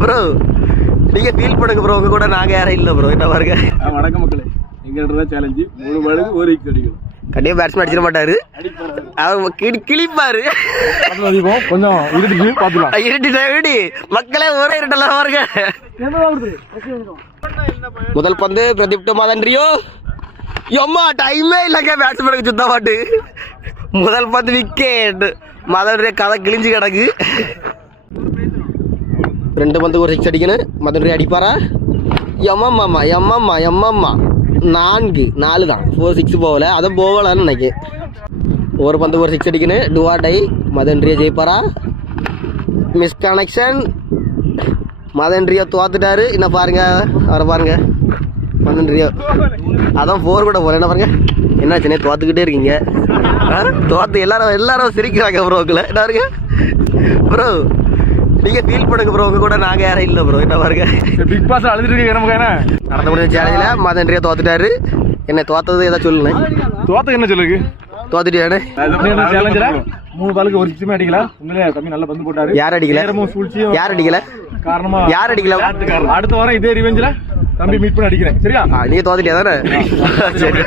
Bro நீங்க feel பண்ணுங்க bro, உங்க கூட நாங்க யாரும் இல்ல ப்ரோ. என்ன பாருங்க. வணக்கம் மக்களே, எங்கிட்ட சேலஞ்சு 3 பாலுக்கு 1 விக்கெட் அடிக்கணும். கண்டிப்பா பேட்ஸ்மேன் அடிச்சிட மாட்டாரு, அவர் கிளிப்பாரு. கொஞ்சம் இருட்டுக்கு பாத்துக்கலாம். இருட்டி மக்களே ஒரே இருட்டெல்லாம் பாருங்க. முதல் பந்து பிரதீப் டு மதன் ரியோ. எம்மா டைமே இல்லைங்க பேட்ஸ்மேனுக்கு சுத்த மாட்டு. முதல் பந்து விக்கெட். மதன் ரியோ கதை கிழிஞ்சு கிடக்கு. 2 பந்து ஒரு 6 அடிக்கணும். மதன் ரியோ அடிப்பாரா? எம்மாம்மா 4 தான், 4 6 போகல, அதை போகலான்னு நினைக்கிறேன். ஒரு பந்து ஒரு 6 அடிக்கணும். Do or die. மதன் ரியோ ஜெயிப்பாரா? Miss connection. மதன் ரியோ தோத்துட்டாரு. என்ன பாருங்க, அவரை பாருங்க. மதன் ரியோ அதான் 4 கூட போல. என்ன பாருங்க, என்னாச்சுன்னே தோத்துக்கிட்டே இருக்கீங்க. தோத்து எல்லாரும் சிரிக்கிறாங்க ப்ரோக்குள்ள. என்ன பாருங்க ப்ரோ, நீங்க ஃபீல் பண்ணுங்க ப்ரோ, உங்க கூட நாங்க யாரும் இல்ல ப்ரோ. என்ன பாருங்க, பிக் பாஸ் அழுதுட்டு இருக்கு நமக்கு. என்ன நடந்த முடிஞ்ச சேலஞ்சில மதன் ரியோ தோத்துட்டாரு. என்ன தோத்தது ஏதாவது சொல்லுங்க. தோத்த என்ன சொல்லுங்க, தோத்துட்டியானே. சேலஞ்சில 3 பாலுக்கு ஒரு 6 அடிக்கல. உண்மையிலே தம்பி நல்ல பந்து போட்டாரு. யார் அடிக்கல? யார் அடிக்கல? காரணமா யார் அடிக்கல? அடுத்த வாரம் இதே ரிவெஞ்சில தம்பி மீட் பண்ணி அடிக்கிறேன். சரியா? நீ தோத்துட்டியா தானே? சரி.